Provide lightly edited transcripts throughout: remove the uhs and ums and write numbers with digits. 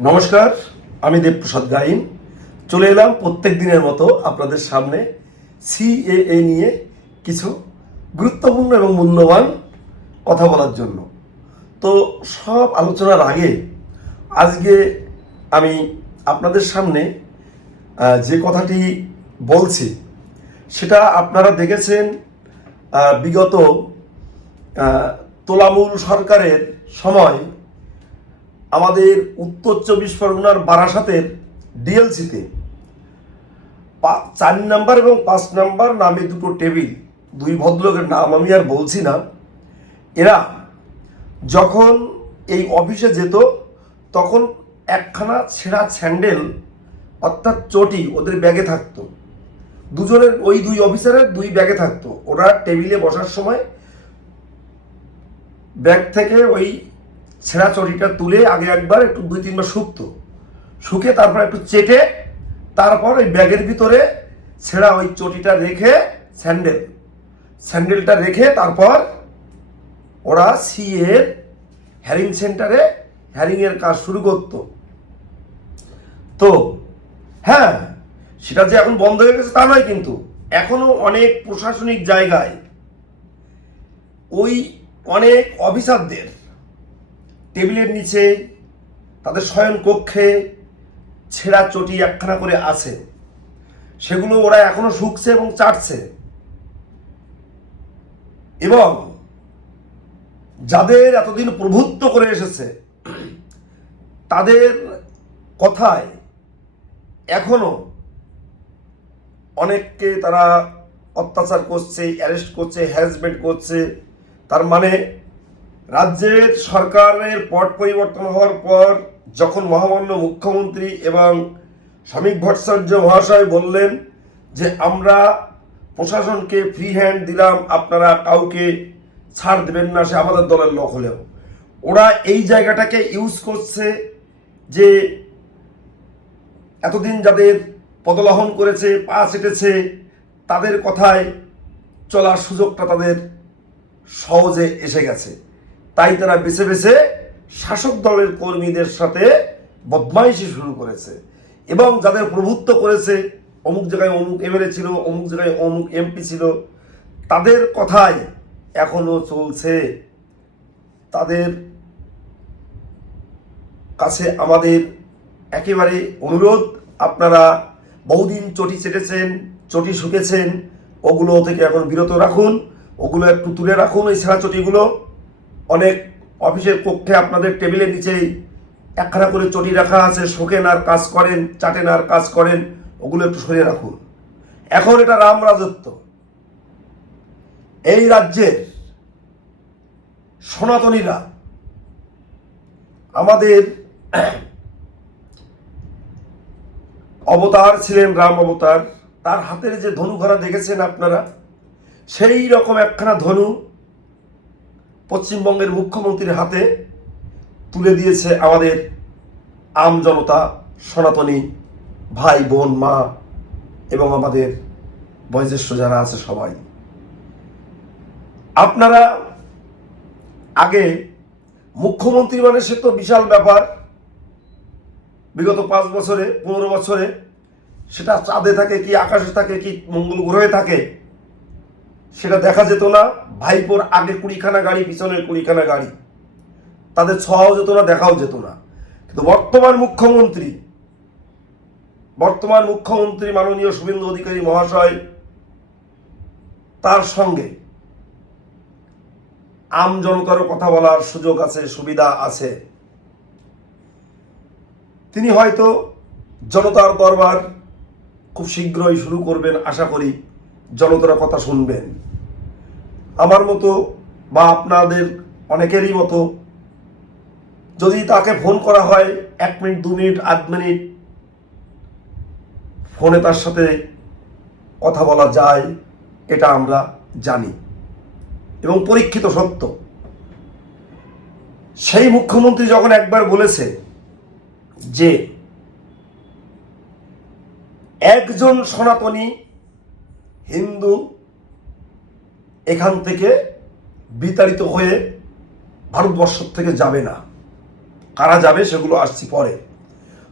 নমস্কার, আমি দেবপ্রসাদ গাইন চলে এলাম প্রত্যেক দিনের মতো আপনাদের সামনে সিএএ নিয়ে কিছু গুরুত্বপূর্ণ এবং মূল্যবান কথা বলার জন্য। তো সব আলোচনার আগে আজকে আমি আপনাদের সামনে যে কথাটি বলছি সেটা আপনারা দেখেছেন বিগত তোলামূল সরকারের সময় আমাদের উত্তর চব্বিশ পরগনার বারাসাতের ডিএলসিতে 4 নাম্বার এবং 5 নাম্বার নামে দুটো টেবিল, দুই ভদ্রলোকের নাম আমি আর বলছি না, এরা যখন এই অফিসে যেত তখন একখানা ছেঁড়া স্যান্ডেল অর্থাৎ চটি ওদের ব্যাগে থাকতো। দুজনের ওই দুই অফিসারের দুই ব্যাগে থাকতো। ওরা টেবিলে বসার সময় ব্যাগ থেকে ওই ছেঁড়া চটিটা তুলে আগে একবার একটু 2-3 বার শুকে তারপর একটু চেটে তারপর ওই ব্যাগের ভিতরে ছেঁড়া ওই চটিটা রেখে স্যান্ডেলটা রেখে তারপর ওরা সিএর হ্যারিং সেন্টারে হ্যারিংয়ের কাজ শুরু করত। তো হ্যাঁ, সেটা যে এখন বন্ধ হয়ে গেছে তা নয়, কিন্তু এখনো অনেক প্রশাসনিক জায়গায় ওই অনেক অফিসারদের টেবিলের নিচে তাদের শয়ন কক্ষে ছেঁড়া চটি একখানা করে আছে। সেগুলো ওরা এখনো শুকছে এবং চাটছে। এবং যাদের এতদিন প্রভুত্ব করে এসেছে তাদের কথায় এখনো অনেককে তারা অত্যাচার করছে, অ্যারেস্ট করছে, হ্যারাসমেন্ট করছে। তার মানে রাজ্যের সরকারের পট পরিবর্তন হওয়ার পর যখন মহামান্য মুখ্যমন্ত্রী এবং শ্রমিক ভট্টাচার্য মহাশয় বললেন যে আমরা প্রশাসনকে ফ্রি হ্যান্ড দিলাম, আপনারা কাউকে ছাড় দেবেন না, সে আমাদের দলের লোক হলেও, ওরা এই জায়গাটাকে ইউজ করছে যে এতদিন যাদের পদলাহন করেছে, পা চেটেছে, তাদের কথায় চলার সুযোগটা তাদের সহজে এসে গেছে। তাই তারা বেছে বেছে শাসক দলের কর্মীদের সাথে বদমাইশি শুরু করেছে। এবং যাদের প্রভুত্ব করেছে, অমুক জায়গায় অমুক এমএলএ ছিল, অমুক জায়গায় অমুক এমপি ছিল, তাদের কথাই এখনো চলছে। তাদের কাছে আমাদের একেবারে অনুরোধ, আপনারা বহুদিন চটি চেটেছেন, চটি শুকেছেন, ওগুলো থেকে এখন বিরত রাখুন, ওগুলো একটু তুলে রাখুন। এই ছেঁড়া চটিগুলো অনেক অফিসের কক্ষে আপনাদের টেবিলের নিচেই একখানা করে চটি রাখা আছে, শোকেন আর কাজ করেন, চাটেন আর কাজ করেন, ওগুলো একটু সরিয়ে রাখুন। এখন এটা রাম রাজত্ব। এই রাজ্যের সনাতনীরা আমাদের অবতার ছিলেন, রাম অবতার। তার হাতের যে ধনুঘরা দেখেছেন আপনারা, সেই রকম একখানা ধনু পশ্চিমবঙ্গের মুখ্যমন্ত্রীর হাতে তুলে দিয়েছে আমাদের আম জনতা, সনাতনী ভাই বোন, মা এবং আমাদের বয়োজ্যেষ্ঠ যারা আছে সবাই। আপনারা আগে মুখ্যমন্ত্রী মানে সে তো বিশাল ব্যাপার। বিগত 5 বছরে 15 বছরে সেটা চাঁদে থাকে কি আকাশে থাকে কি মঙ্গল গ্রহে থাকে সেটা দেখা যেত না। ভাইপোর আগে 20খানা গাড়ি, পিছনের 20খানা গাড়ি, তাদের ছোঁয়াও যেত না, দেখাও যেত না। কিন্তু বর্তমান মুখ্যমন্ত্রী মাননীয় শুভেন্দু অধিকারী মহাশয়, তার সঙ্গে আম জনতারও কথা বলার সুযোগ আছে, সুবিধা আছে। তিনি হয়তো জনতার দরবার খুব শীঘ্রই শুরু করবেন, আশা করি জনতার কথা শুনবেন। আমার মতো বা আপনাদের অনেকেরই মতো যদি তাকে ফোন করা হয় 1 মিনিট, 2 মিনিট, 8 মিনিট ফোনে তার সাথে কথা বলা যায়, এটা আমরা জানি এবং পরীক্ষিত সত্য। সেই মুখ্যমন্ত্রী যখন একবার বলেছে যে একজন সনাতনী হিন্দু এখান থেকে বিতাড়িত হয়ে ভারতবর্ষ থেকে যাবে না, কারা যাবে সেগুলো আসছি পরে,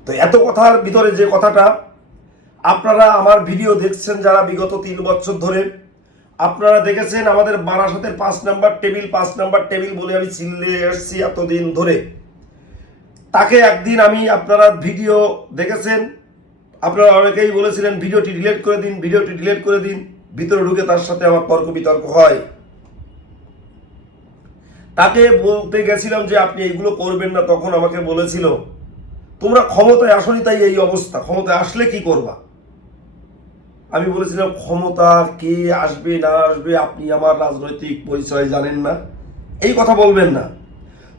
তো এত কথার ভিতরে যে কথাটা, আপনারা আমার ভিডিও দেখছেন যারা বিগত 3 বছর ধরে, আপনারা দেখেছেন আমাদের বারাসতের 5 নাম্বার টেবিল বলে আমি চিল্লে এসছি এতদিন ধরে। তাকে একদিন আমি, আপনারা ভিডিও দেখেছেন, আপনারা অনেকেই বলেছিলেন ভিডিওটি ডিলিট করে দিন, ভিতরে ঢুকে তার সাথে আমার তর্ক বিতর্ক হয়। তাকে বলতে গেছিলাম যে আপনি এইগুলো করবেন না, তখন আমাকে বলেছিল তোমরা ক্ষমতায় আসনি তাই এই অবস্থা, ক্ষমতায় আসলে কি করবা। আমি বলেছিলাম ক্ষমতা কে আসবে না আসবে আপনি আমার রাজনৈতিক পরিচয় জানেন না, এই কথা বলবেন না।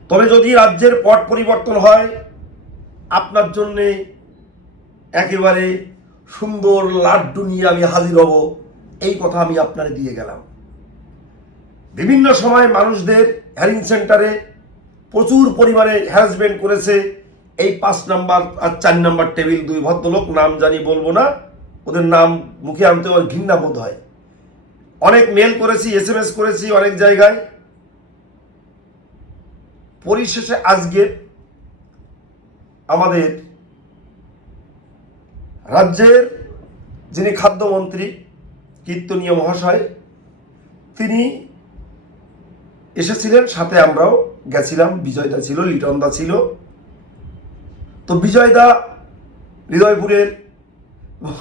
তবে যদি রাজ্যের পট পরিবর্তন হয়, আপনার জন্যে একেবারে সুন্দর লাড্ডু নিয়ে আমি হাজির হব, এই কথা আমি আপনারে দিয়ে গেলাম। বিভিন্ন সময় মানুষদের হ্যারিং সেন্টারে প্রচুর পরিমাণে হ্যারাসমেন্ট করেছে এই 5 নাম্বার আর 4 নাম্বার টেবিল, 2 ভদ্রলোক, নাম জানি বলবো না, ওদের নাম মুখে আনতে আমার ঘৃণা বোধ হয়। অনেক মেল করেছি, SMS করেছি অনেক জায়গায়। পরিশেষে আজকে আমাদের রাজ্যের যিনি খাদ্যমন্ত্রী কীর্তনীয় মহাশয়, তিনি এসেছিলেন, সাথে আমরাও গেছিলাম, বিজয়দা ছিল, লিটনদা ছিল। তো বিজয়দা, হৃদয়পুরের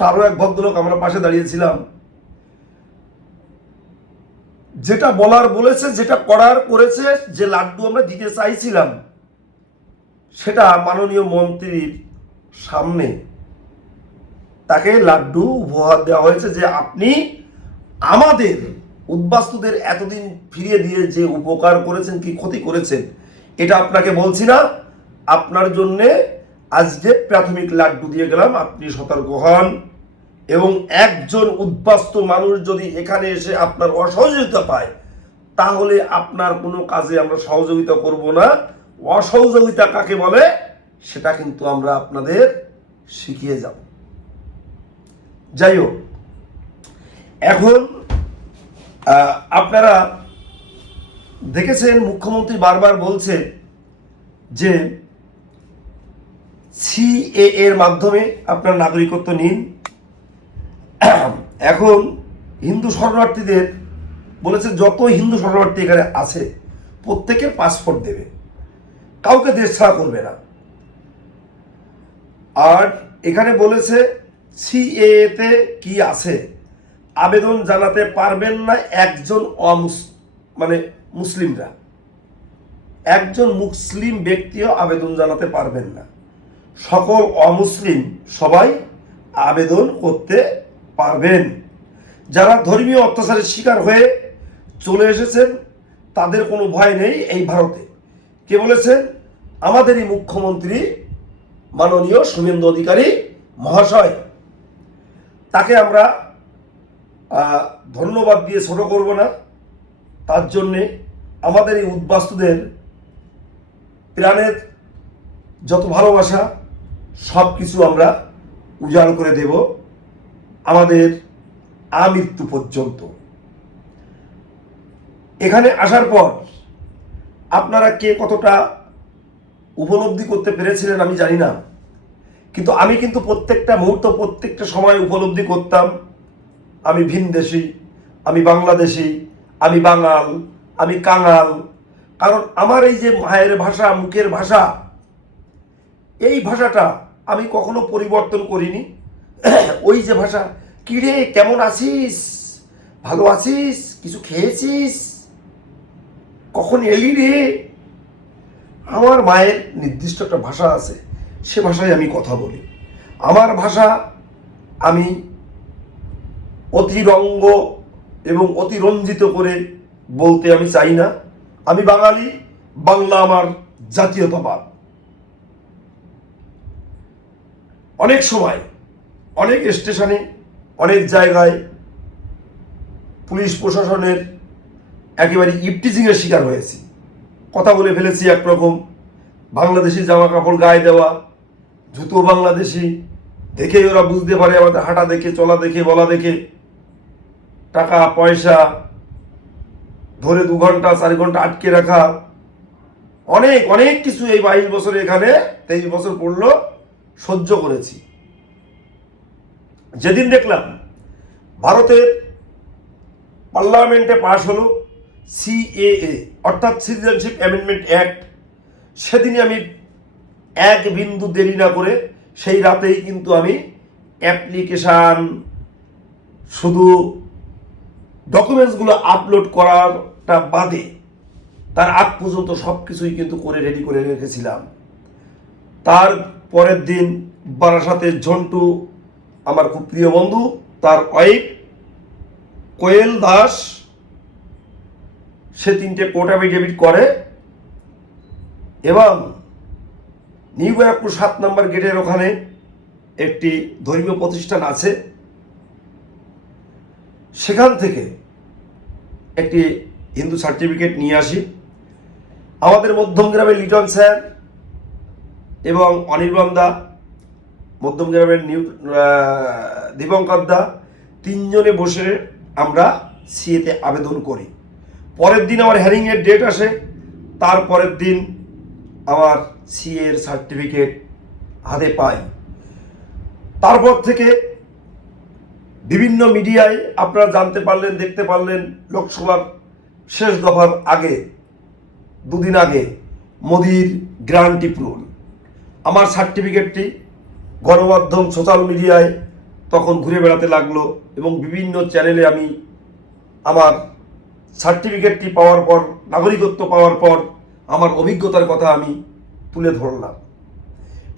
আরো এক ভদ্রলোক, আমরা পাশে দাঁড়িয়েছিলাম। যেটা বলার বলেছে, যেটা করার করেছে, যে লাড্ডু আমরা দিতে চাইছিলাম সেটা মাননীয় মন্ত্রীর সামনে তাকে লাড্ডু উপহার দেওয়া হয়েছে, যে আপনি আমাদের উদ্বাস্তুদের এতদিন ফিরিয়ে দিয়ে যে উপকার করেছেন, কি ক্ষতি করেছেন, এটা আপনাকে বলছি না, আপনার জন্যে আজকে প্রাথমিক লাড্ডু দিয়ে গেলাম, আপনি সতর্ক হন। এবং একজন উদ্বাস্তু মানুষ যদি এখানে এসে আপনার অসহযোগিতা পায়, তাহলে আপনার কোনো কাজে আমরা সহযোগিতা করব না। অসহযোগিতা কাকে বলে সেটা কিন্তু আমরা আপনাদের শিখিয়ে যাব। যাই হোক, এখন আপনারা দেখেছেন মুখ্যমন্ত্রী বারবার বলছে যে CAA এর মাধ্যমে আপনার নাগরিকত্ব নিন। এখন হিন্দু শরণার্থীদের বলেছে যত হিন্দু শরণার্থী এখানে আছে প্রত্যেকের পাসপোর্ট দেবে, কাউকে দেশ ছাড়া করবে না। আর এখানে বলেছে CAA তে কি আছে, আবেদন জানাতে পারবেন না একজন মুসলিমরা, একজন মুসলিম ব্যক্তিও আবেদন জানাতে পারবেন না, সকল অমুসলিম সবাই আবেদন করতে পারবেন। যারা ধর্মীয় অত্যাচারের শিকার হয়ে চলে এসেছেন তাদের কোনো ভয় নেই এই ভারতে। কে বলেছেন? আমাদেরই মুখ্যমন্ত্রী মাননীয় শুভেন্দু অধিকারী মহাশয়। তাকে আমরা ধন্যবাদ দিয়ে ছোট করব না, তার জন্যে আমাদের এই উদ্বাস্তুদের প্রাণের যত ভালোবাসা সব কিছু আমরা উজাড় করে দেব আমাদের আমৃত্যু পর্যন্ত। এখানে আসার পর আপনারা কে কতটা উপলব্ধি করতে পেরেছিলেন আমি জানি না, কিন্তু আমি কিন্তু প্রত্যেকটা মুহূর্ত, প্রত্যেকটা সময় উপলব্ধি করতাম আমি ভিনদেশী, আমি বাংলাদেশি, আমি বাঙাল, আমি কাঙাল। কারণ আমার এই যে মায়ের ভাষা, মুখের ভাষা, এই ভাষাটা আমি কখনো পরিবর্তন করিনি। ওই যে ভাষা, কিরে কেমন আছিস, ভালো আছিস, কিছু খেয়েছিস, কখন এলি রে, আমার মায়ের নির্দিষ্ট একটা ভাষা আছে, সে ভাষায় আমি কথা বলি। আমার ভাষা আমি অতিরঙ্গ এবং অতিরঞ্জিত করে বলতে আমি চাই না। আমি বাঙালি, বাংলা আমার জাতীয়তাবাদ। অনেক সময় অনেক স্টেশনে, অনেক জায়গায় পুলিশ প্রশাসনের একেবারে ইপটিজিংয়ের শিকার হয়েছি, কথা বলে ফেলেছি একরকম, বাংলাদেশি জামা কাপড় গায়ে দেওয়া, জুতো বাংলাদেশি, দেখেই ওরা বুঝতে পারে আমাদের হাঁটা দেখে, চলা দেখে, বলা দেখে, টাকা পয়সা ধরে 2 ঘন্টা 4 ঘন্টা আটকে রাখা, অনেক অনেক কিছু। এই 22 বছরে এখানে 23 বছর পড়লো, সহ্য করেছি। যেদিন দেখলাম ভারতের পার্লামেন্টে পাশ হলো সিএএ অর্থাৎ সিটিজেনশিপ অ্যামেন্ডমেন্ট অ্যাক্ট, সেদিনই আমি এক বিন্দু দেরি না করে সেই রাতেই কিন্তু আমি অ্যাপ্লিকেশান, শুধু ডকুমেন্টসগুলো আপলোড করাটা বাদে তার আগ পর্যন্ত সব কিছুই কিন্তু করে রেডি করে রেখেছিলাম। তার পরের দিন বারাসাতের ঝন্টু, আমার খুব প্রিয় বন্ধু, তার ওয়াইফ কোয়েল দাস, সে 3টে কোর্ট অ্যাফিডেভিট করে এবং নিউ ব্যারাকপুর 7 নম্বর গেটের ওখানে একটি ধর্মীয় প্রতিষ্ঠান আছে, সেখান থেকে একটি হিন্দু সার্টিফিকেট নিয়ে আসি। আমাদের মধ্যম গ্রামের লিটন স্যার এবং অনির্বাণ দা, মধ্যম গ্রামের দীপঙ্কর দা, 3 জনে বসে আমরা সিএতে আবেদন করি। পরের দিন আমার হ্যারিংয়ের ডেট আসে, তার পরের দিন আমার সিএর সার্টিফিকেট হাতে পাই। তারপর থেকে বিভিন্ন মিডিয়ায় আপনারা জানতে পারলেন, দেখতে পারলেন, লোকসভার শেষ দফার আগে 2 দিন আগে মোদির গ্যারান্টি পূরণ, আমার সার্টিফিকেটটি গণমাধ্যম, সোশ্যাল মিডিয়ায় তখন ঘুরে বেড়াতে লাগলো এবং বিভিন্ন চ্যানেলে আমি আমার সার্টিফিকেটটি পাওয়ার পর, নাগরিকত্ব পাওয়ার পর আমার অভিজ্ঞতার কথা আমি তুলে ধরলাম।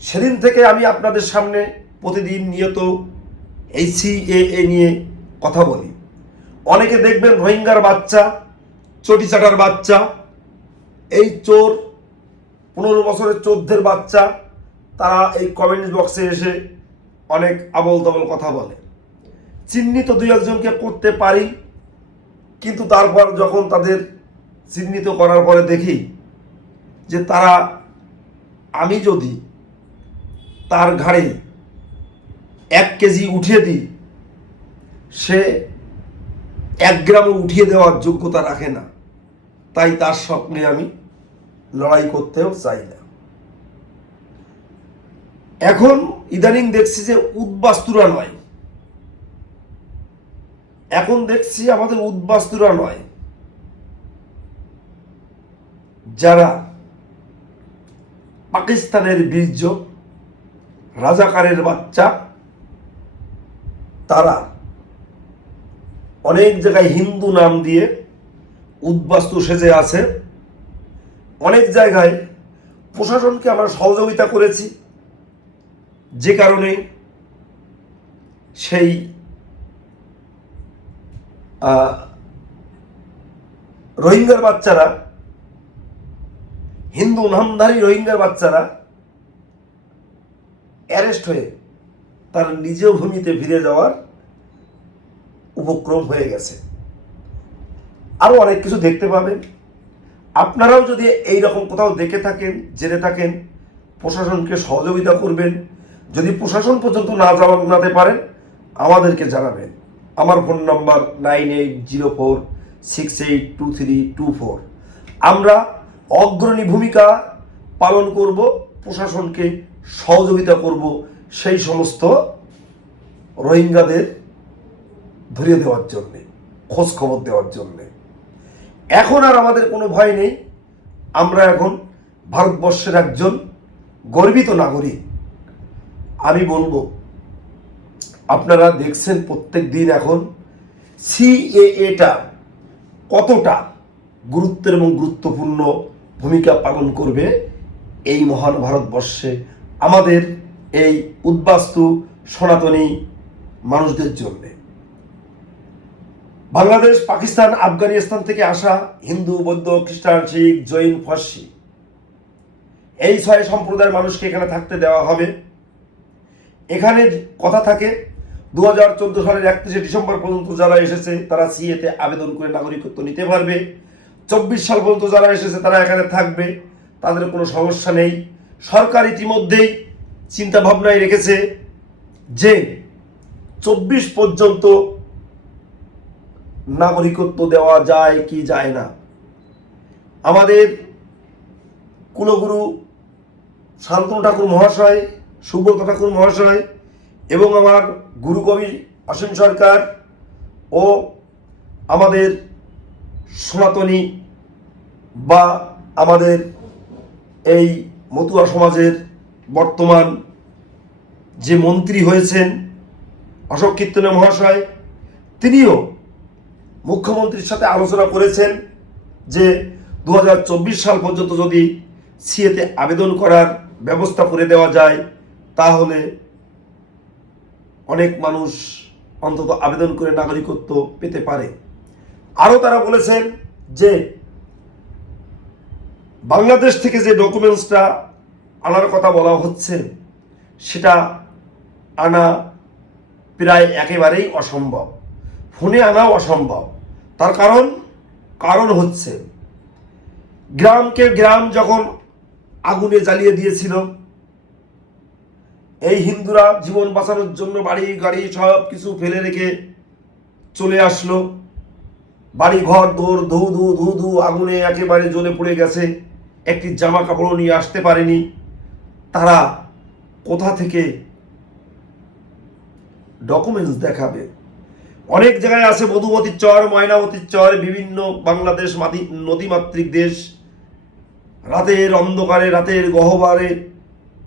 সেদিন থেকে আমি আপনাদের সামনে প্রতিদিন নিয়ত এই সিএএ নিয়ে কথা বলি। অনেকে দেখবেন রোহিঙ্গার বাচ্চা, চটি চাটার বাচ্চা, এই চোর, 15 বছরের চোরদের বাচ্চা, তারা এই কমেন্ট বক্সে এসে অনেক আবল তাবল কথা বলে। চিহ্নিত 2-1জনকে করতে পারি, কিন্তু তারপর যখন তাদের চিহ্নিত করার পরে দেখি যে তারা, আমি যদি তার ঘাড়ে 1 কেজি উঠিয়ে দিই, সে 1 গ্রামও উঠিয়ে দেওয়ার যোগ্যতা রাখে না। তাই তার সঙ্গে আমি লড়াই করতেও চাই না। এখন ইদানিং দেখছি যে উদ্বাস্তুরা নয়, এখন দেখছি আমাদের উদ্বাস্তুরা নয়, যারা পাকিস্তানের বীর্য, রাজাকারের বাচ্চা, তারা অনেক জায়গায় হিন্দু নাম দিয়ে উদ্বাস্তু সেজে আছে। অনেক জায়গায় প্রশাসনকে আমরা সহযোগিতা করেছি, যে কারণে সেই রোহিঙ্গার বাচ্চারা, হিন্দু নামধারী রোহিঙ্গার বাচ্চারা অ্যারেস্ট হয়ে তার নিজ ভূমিতে ফিরে যাওয়ার উপক্রম হয়ে গেছে। আরো অনেক কিছু দেখতে পাবেন। আপনারাও যদি এই রকম কোথাও দেখে থাকেন, জেনে থাকেন, প্রশাসনকে সহযোগিতা করবেন। যদি প্রশাসন পর্যন্ত না জানাতে পারেন, আমাদেরকে জানাবেন। আমার ফোন নাম্বার 9804682324। আমরা অগ্রণী ভূমিকা পালন করব, প্রশাসনকে সহযোগিতা করব সেই সমস্ত রোহিঙ্গাদের ধরিয়ে দেওয়ার জন্যে, খোঁজ খবর দেওয়ার জন্যে। এখন আর আমাদের কোনো ভয় নেই। আমরা এখন ভারতবর্ষের একজন গর্বিত নাগরিক। আমি বলবো, আপনারা দেখছেন প্রত্যেক দিন এখন সিএএটা কতটা গুরুত্বের এবং গুরুত্বপূর্ণ ভূমিকা পালন করবে এই মহান ভারতবর্ষে, আমাদের এই উদ্বাস্তু সনাতনী মানুষদের জন্যে। বাংলাদেশ, পাকিস্তান, আফগানিস্তান থেকে আসা হিন্দু, বৌদ্ধ, খ্রিস্টান, শিখ, জৈন, ফার্সি, এই 6 সম্প্রদায়ের মানুষকে এখানে থাকতে দেওয়া হবে। এখানে কথা থাকে 2014 সালের 31শে ডিসেম্বর পর্যন্ত যারা এসেছে তারা সিএতে আবেদন করে নাগরিকত্ব নিতে পারবে। 24 সাল পর্যন্ত যারা এসেছে তারা এখানে থাকবে, তাদের কোনো সমস্যা নেই। সরকার ইতিমধ্যেই চিন্তা ভাবনায় রেখেছে যে 24 পর্যন্ত নাগরিকত্ব দেওয়া যায় কি যায় না। আমাদের কুলগুরু শান্তনু ঠাকুর মহাশয় সুব্রত ঠাকুর মহাশয় এবং আমার গুরুকবি অসীম সরকার ও আমাদের সনাতনী বা আমাদের এই মতুয়া সমাজের বর্তমান যে মন্ত্রী হয়েছেন অশোক কীর্তনে মহাশয়, তিনিও মুখ্যমন্ত্রীর সাথে আলোচনা করেছেন যে 2024 সাল পর্যন্ত যদি সিএতে আবেদন করার ব্যবস্থা করে দেওয়া যায় তাহলে অনেক মানুষ অন্তত আবেদন করে নাগরিকত্ব পেতে পারে। আরও তারা বলেছেন যে বাংলাদেশ থেকে যে ডকুমেন্টসটা আনার কথা বলা হচ্ছে সেটা আনা প্রায় একেবারেই অসম্ভব, ফোনে আনাও অসম্ভব। তার কারণ হচ্ছে গ্রামকে গ্রাম যখন আগুনে জ্বালিয়ে দিয়েছিল, এই হিন্দুরা জীবন বাঁচানোর জন্য বাড়ি গাড়ি সব কিছু ফেলে রেখে চলে আসলো, বাড়ি ঘর দৌড় ধু ধু ধু ধু আগুনে একেবারে জ্বলে পড়ে গেছে, একটি জামা কাপড় নিয়ে আসতে পারেনি। তারা কোথা থেকে ডকুমেন্টস দেখাবে? অনেক জায়গায় আছে মধুমতির চর, ময়নামতির চর, বিভিন্ন বাংলাদেশ নদীমাতৃক দেশ, রাতের অন্ধকারে রাতের গহ্বরে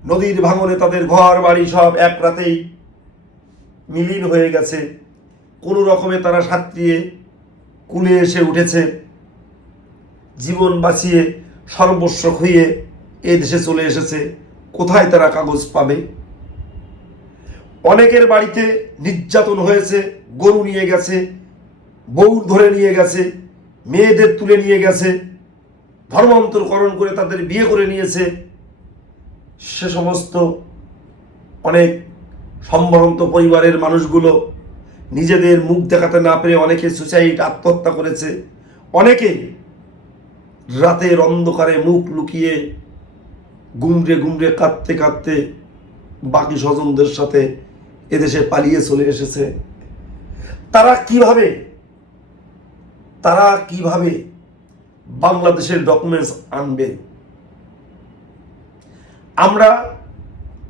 নদীর ভাঙনে তাদের ঘর বাড়ি সব এক রাতেই মিলিন হয়ে গেছে। কোনো রকমে তারা সাঁতরিয়ে কুলে এসে উঠেছে, জীবন বাঁচিয়ে সর্বস্ব খুইয়ে এ দেশে চলে এসেছে। কোথায় তারা কাগজ পাবে? অনেকের বাড়িতে নির্যাতন হয়েছে, গরু নিয়ে গেছে, বউ ধরে নিয়ে গেছে, মেয়েদের তুলে নিয়ে গেছে, ধর্মান্তরকরণ করে তাদের বিয়ে করে নিয়েছে। সে সমস্ত অনেক সম্ভ্রান্ত পরিবারের মানুষগুলো নিজেদের মুখ দেখাতে না পেরে অনেকে সুসাইড, আত্মহত্যা করেছে। অনেকে রাতের অন্ধকারে মুখ লুকিয়ে গুমড়ে গুমড়ে কাঁদতে কাঁদতে বাকি স্বজনদের সাথে এদেশে পালিয়ে চলে এসেছে। তারা কিভাবে বাংলাদেশের ডকুমেন্টস আনবে? আমরা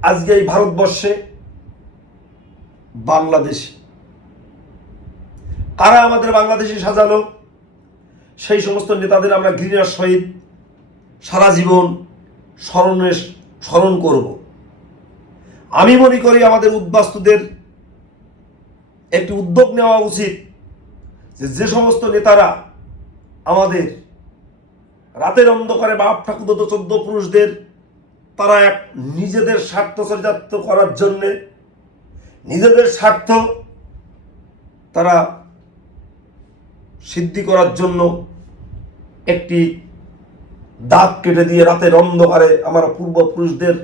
আজকে এই ভারতবর্ষে বাংলাদেশ, কারা আমাদের বাংলাদেশে সাজালো? সেই সমস্ত নেতাদের আমরা ঘৃণার সহিত সারা জীবন স্মরণ করব। আমি মনে করি আমাদের উদ্বাস্তুদের একটি উদ্যোগ নেওয়া উচিত যে সমস্ত নেতারা আমাদের রাতের অন্ধকারে বাপ ঠাকুর 14 পুরুষদের তারা এক নিজেদের স্বার্থ চরিতার্থ করার জন্যে, নিজেদের স্বার্থ তারা সিদ্ধি করার জন্য একটি দাগ কেটে দিয়ে রাতের অন্ধকারে আমার পূর্বপুরুষদের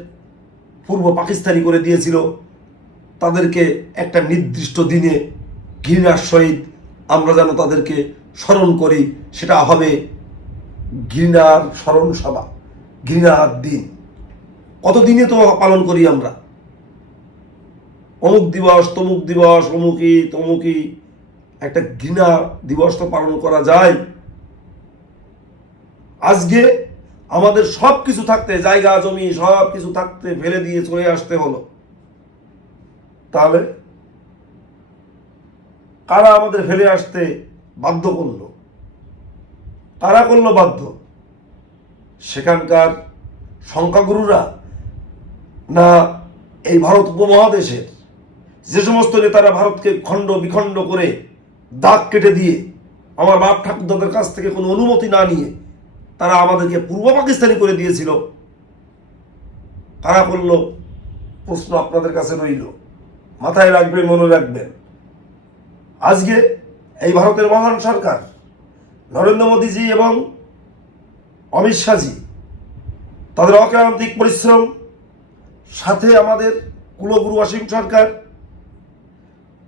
পূর্ব পাকিস্তানি করে দিয়েছিল, তাদেরকে একটা নির্দিষ্ট দিনে ঘৃণার সহিত আমরা যেন তাদেরকে স্মরণ করি। সেটা হবে ঘৃণার স্মরণ সভা, ঘৃণার দিন। কত দিনে তো পালন করি আমরা, অমুক দিবস, তমুক দিবস, তমুকি একটা ঘৃণা দিবস তো পালন করা যায়। আজকে আমাদের সব কিছু থাকতে, জায়গা জমি সব কিছু থাকতে ফেলে দিয়ে চলে আসতে হলো। তাহলে কারা আমাদের ফেলে আসতে বাধ্য করলো? কারা করলো বাধ্য? সেখানকার সংখ্যাগুরুরা, না এই ভারত উপমহাদেশের যে সমস্ত নেতারা ভারতকে খণ্ড বিখণ্ড করে দাগ কেটে দিয়ে আমার বাপ ঠাকুরদাদের কাছ থেকে কোনো অনুমতি না নিয়ে তারা আমাদেরকে পূর্ব পাকিস্তানি করে দিয়েছিল? কারা করলো? প্রশ্ন আপনাদের কাছে রইল, মাথায় রাখবেন, মনে রাখবেন। আজকে এই ভারতের মহান সরকার নরেন্দ্র মোদীজি এবং অমিত শাহজি তাদের অক্লান্তিক পরিশ্রম, সাথে আমাদের কুলগুরু অসীম সরকার,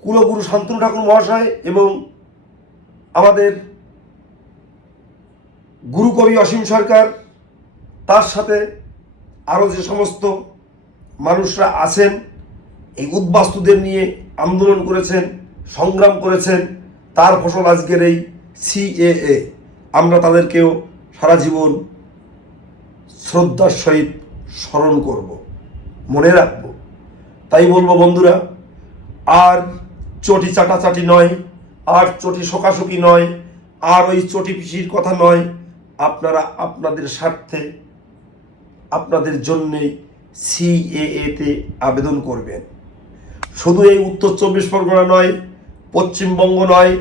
কুলগুরু শান্তনু ঠাকুর মহাশয় এবং আমাদের গুরুকবি অসীম সরকার, তার সাথে আরও যে সমস্ত মানুষরা আছেন এই উদ্বাস্তুদের নিয়ে আন্দোলন করেছেন, সংগ্রাম করেছেন, তার ফসল আজকের এই সিএএ। আমরা তাদেরকেও সারা জীবন শ্রদ্ধার সহিত স্মরণ করব, মনে রাখব। তাই বলবো বন্ধুরা, আর চটি চাটাচাটি নয়, আর চটি শোকাশুকি নয়, আর ওই চটি পিসির কথা নয়। আপনারা আপনাদের স্বার্থে, আপনাদের জন্যেই সিএএতে আবেদন করবেন। শুধু এই উত্তর 24 পরগনা নয়, পশ্চিমবঙ্গ নয়,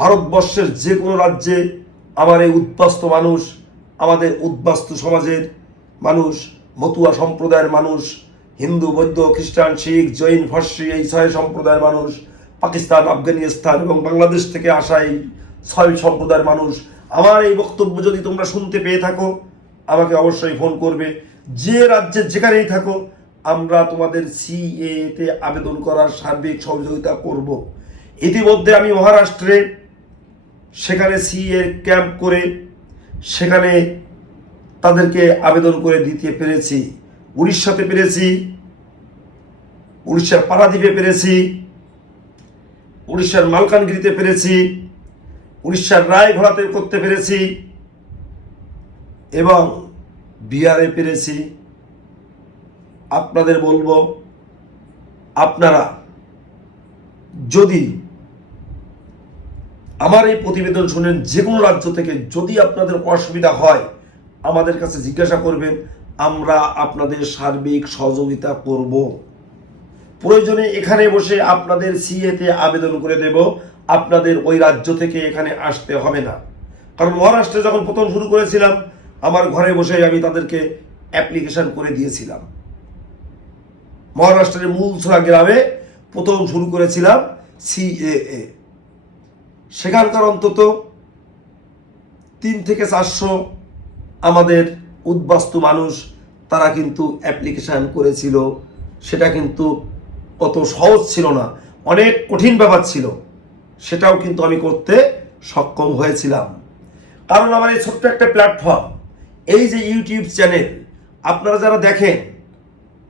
ভারতবর্ষের যে কোনো রাজ্যে আমার এই উদ্বাস্তু মানুষ, আমাদের উদ্বাস্তু সমাজের মানুষ, মতুয়া সম্প্রদায়ের মানুষ, হিন্দু, বৌদ্ধ, খ্রিস্টান, শিখ, জৈন, ফার্সি, এই 6 সম্প্রদায়ের মানুষ, পাকিস্তান, আফগানিস্তান এবং বাংলাদেশ থেকে আসা এই 6 সম্প্রদায়ের মানুষ, আমার এই বক্তব্য যদি তোমরা শুনতে পেয়ে থাকো, আমাকে অবশ্যই ফোন করবে। যে রাজ্যে যেখানেই থাকো, আমরা তোমাদের সিএতে আবেদন করার সার্বিক সহযোগিতা করব। ইতিমধ্যে আমি মহারাষ্ট্রে সেখানে সিএ ক্যাম্প করে সেখানে তাদেরকে আবেদন করে দিতে পেরেছি। উড়িষ্যাতে পেরেছি, উড়িষ্যার পারাদ্বীপে পেরেছি, উড়িষ্যার মালকানগিরিতে পেরেছি, উড়িষ্যার রায়গড়াতে করতে পেরেছি এবং বিহারে পেরেছি। আপনাদের বলবো, আপনারা যদি আমার এই প্রতিবেদন শুনেন যে কোনো রাজ্য থেকে, যদি আপনাদের অসুবিধা হয় আমাদের কাছে জিজ্ঞাসা করবেন, আমরা আপনাদের সার্বিক সহযোগিতা করব। প্রয়োজনে এখানে বসে আপনাদের সিএতে আবেদন করে দেব, আপনাদের ওই রাজ্য থেকে এখানে আসতে হবে না। কারণ মহারাষ্ট্রে যখন প্রথম শুরু করেছিলাম, আমার ঘরে বসে আমি তাদেরকে অ্যাপ্লিকেশন করে দিয়েছিলাম। মহারাষ্ট্রের মূলছড়া গ্রামে প্রথম শুরু করেছিলাম সিএএ। সেখানকার অন্তত 3 থেকে 400 আমাদের উদ্বাস্তু মানুষ, তারা কিন্তু অ্যাপ্লিকেশান করেছিল। সেটা কিন্তু অত সহজ ছিল না, অনেক কঠিন ব্যাপার ছিল। সেটাও কিন্তু আমি করতে সক্ষম হয়েছিলাম। কারণ আমার এই ছোট্ট একটা প্ল্যাটফর্ম, এই যে ইউটিউব চ্যানেল, আপনারা যারা দেখেন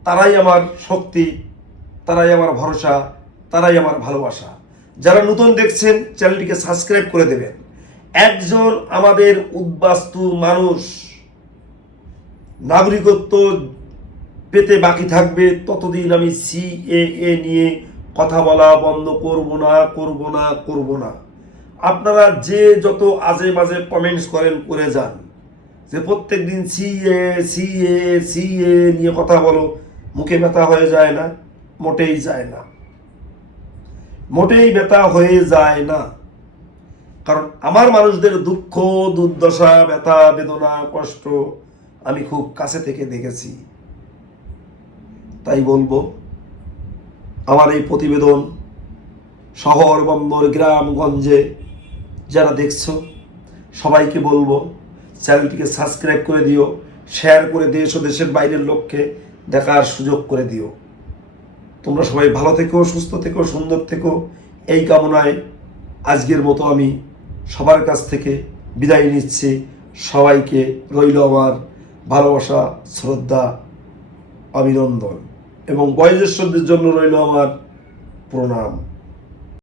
তারাই আমার শক্তি, তারাই আমার ভরসা, তারাই আমার ভালোবাসা। যারা নতুন দেখছেন চ্যানেলটিকে সাবস্ক্রাইব করে দেবেন। একজন আমাদের উদ্বাস্তু মানুষ নাগরিকত্ব পেতে বাকি থাকবে, ততদিন আমি সিএএ নিয়ে কথা বলা বন্ধ করব না। আপনারা যে যত আজে বাজে কমেন্টস করেন করে যান, যে প্রত্যেক দিন সিএ নিয়ে কথা বলো, মুখে ব্যথা হয়ে যায় না? মোটেই যায় না, মোটেই ব্যথা হয়ে যায় না। কারণ আমার মানুষদের দুঃখ, দুর্দশা, ব্যথা, বেদনা, কষ্ট আমি খুব কাছে থেকে দেখেছি। তাই বলবো, আমার এই প্রতিবেদন শহর, বন্দর, গ্রাম, গঞ্জে যারা দেখছো সবাইকে বলবো, চ্যানেলটিকে সাবস্ক্রাইব করে দিও, শেয়ার করে দেশ ও দেশের বাইরের লোককে দেখার সুযোগ করে দিও। তোমরা সবাই ভালো থেকো, সুস্থ থেকো, সুন্দর থেকো, এই কামনায় আজকের মতো আমি সবার কাছ থেকে বিদায় নিচ্ছি। সবাইকে রইল আমার ভালোবাসা, শ্রদ্ধা, অভিনন্দন এবং বয়োজ্যেষ্ঠদের জন্য রইল আমার প্রণাম।